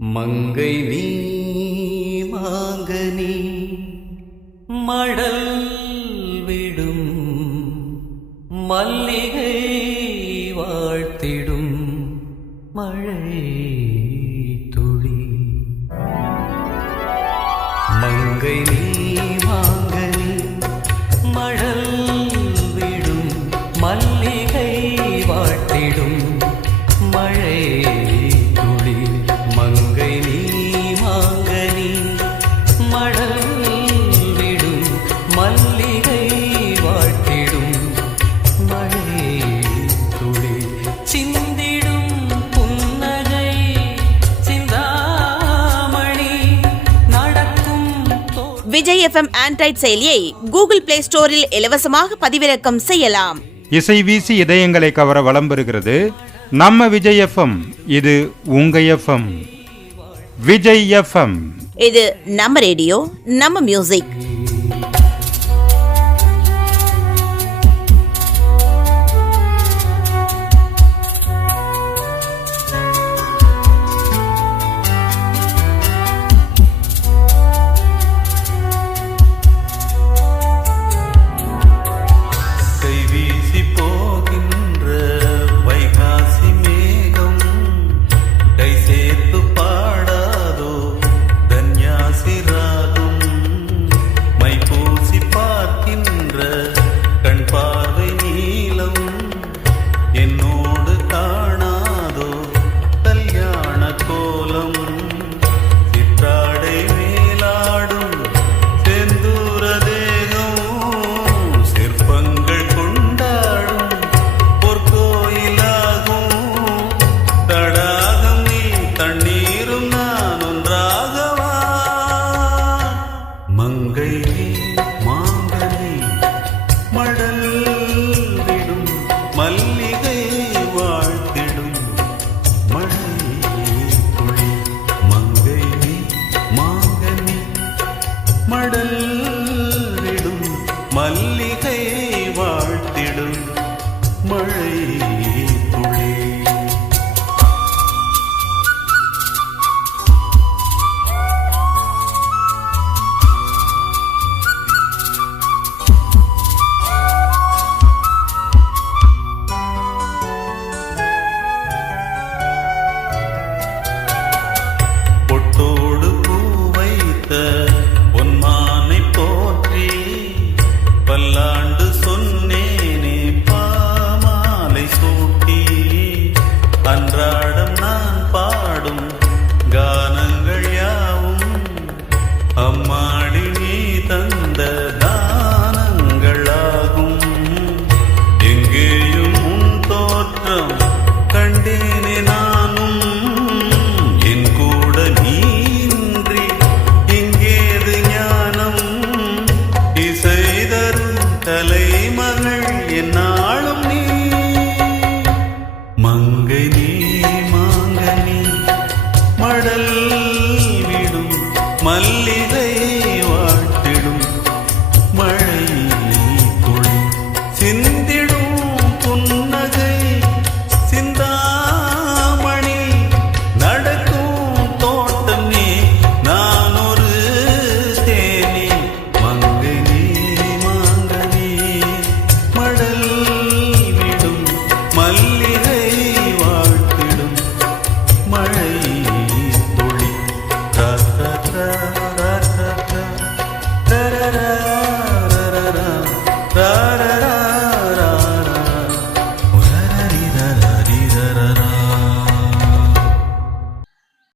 மங்கை நீ மாங்கனி மடல் விடும் மல்லிகை வாழ்த்திடும் மழை துளி. மங்கை நீ மாங்கனி மடல் விடும் மல்லிகை வாழ்த்திடும் மழை துளி. மங்கை நீ மாங்கனி மடல் விடும் மல்லிகை வாழ்த்திடும் மழை துளி. சிந்திடும் புன்னகை சிந்தாமணி நடக்கும். விஜய் FM ஆண்ட்ராய்ட் செயலியை கூகுள் பிளே ஸ்டோரில் இலவசமாக பதிவிறக்கம் செய்யலாம். இசை வீசி இதயங்களை கவர வலம் பெறுகிறது நம்ம விஜய் FM. இது உங்க FM. விஜய் FM. இது நம்ம ரேடியோ, நம்ம மியூசிக். Da da da